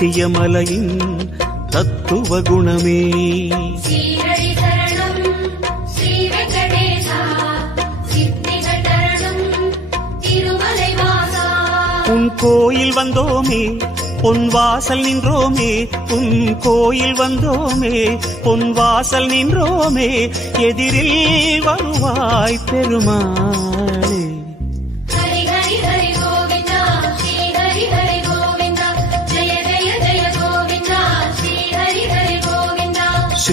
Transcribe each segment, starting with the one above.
சத்தியமலையின் தத்துவ குணமே. உன் கோயில் வந்தோமே பொன் வாசல் நின்றோமே உன் கோயில் வந்தோமே பொன் வாசல் நின்றோமே எதிரில் வருவாய் பெருமாளே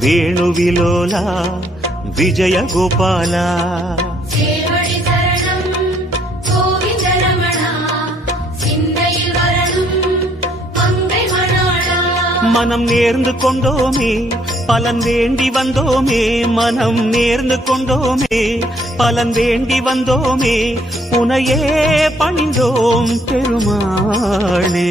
వేణువిలోల విజయ గోపాల மனம் நேர்ந்து கொண்டோமே பலன் வேண்டி வந்தோமே மனம் நேர்ந்து கொண்டோமே பலன் வேண்டி வந்தோமே உனையே பணிந்தோம் பெருமாளே.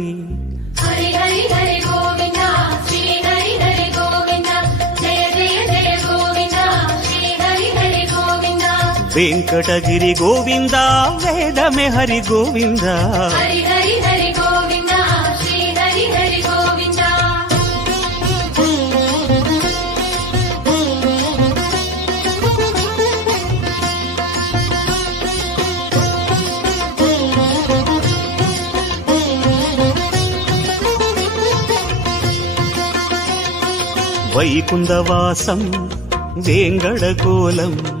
వెంకటగిరి గోవింద వేదమే హరి గోవింద. వైకుందవాసం వేంగళకోలం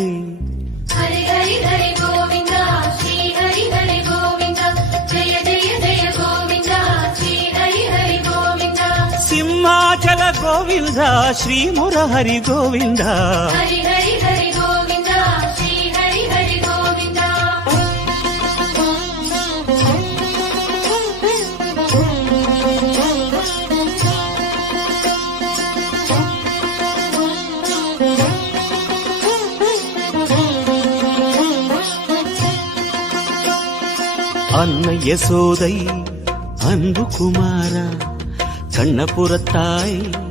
గోవింద శ్రీ మురహరి గోవింద. హరి హరి గోవింద అన్న యశోదై హరి గోవింద.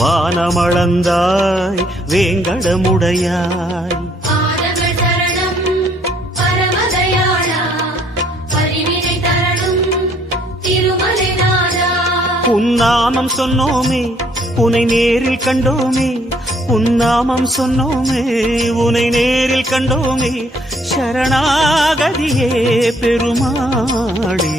வானமளந்தாய் வேங்கடமுடையாய். உன்னாமம் சொன்னோமே உனை நேரில் கண்டோமே உன்னாமம் சொன்னோமே உனை நேரில் கண்டோமே சரணாகதியே பெருமாளே.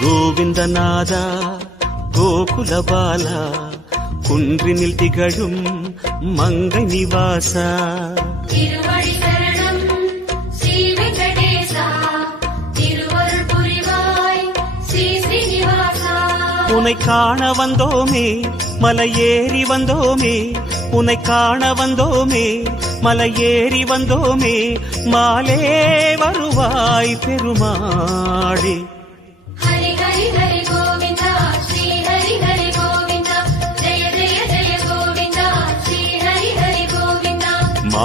கோவிந்தநாத கோகுல பாலா குன்றினில் திகழும் மங்கை நிவாசா. திருவடி சரணம் ஸ்ரீ வெங்கடேசா திருவருள் புரிவாய் ஸ்ரீ ஸ்ரீனிவாசா உனை காண வந்தோமே மலை ஏறி வந்தோமே உனை காண வந்தோமே மலை ஏறி வந்தோமே மாலே வருவாய் பெருமாளே.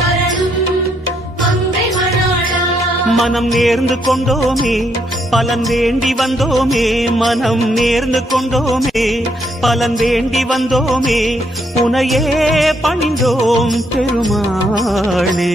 வரணும் மங்கை மணாளா. மனம் நேர்ந்து கொண்டோமே பலன் வேண்டி வந்தோமே மனம் நேர்ந்து கொண்டோமே பலன் வேண்டி வந்தோமே உனையே பணிந்தோம் பெருமாளே.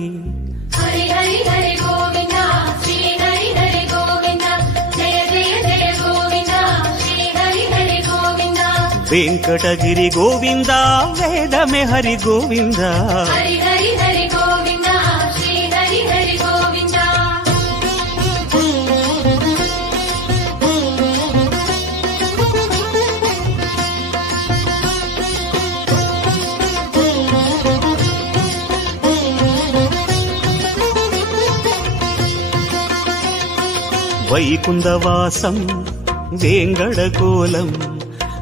వెంకటగిరి గోవింద వేదమే హరి గోవింద. వైకుందవాసం వేంగడగోళం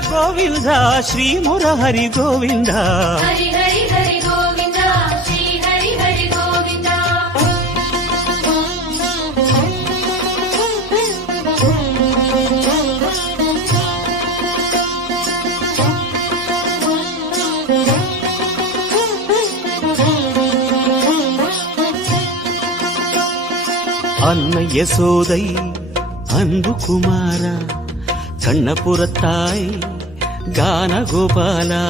గోవింద శ్రీ మురహరి గోవింద. హరి హరి హరి గోవింద అన్నయ్య సోదై అందు కుమారా குமாரா கண்ணபுரத்தாய் கான கோபாலா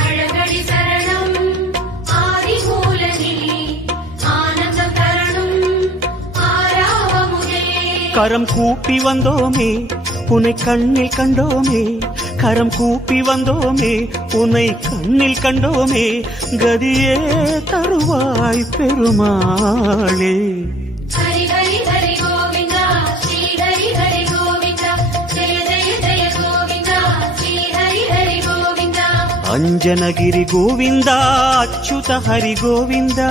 அழகடி சரணம் ஆதி மூலனே ஆனந்தம் தரணும் ஆராவமுதே கரம் கூப்பி வந்தோமே உன்னை கண்ணில் கண்டோமே கரம் கூப்பி வந்தோமே உன்னை கண்ணில் கண்டோமே கதியே தருவாய் பெருமாளே. అంజనగిరి గోవిందా అచ్యుత హరి గోవిందా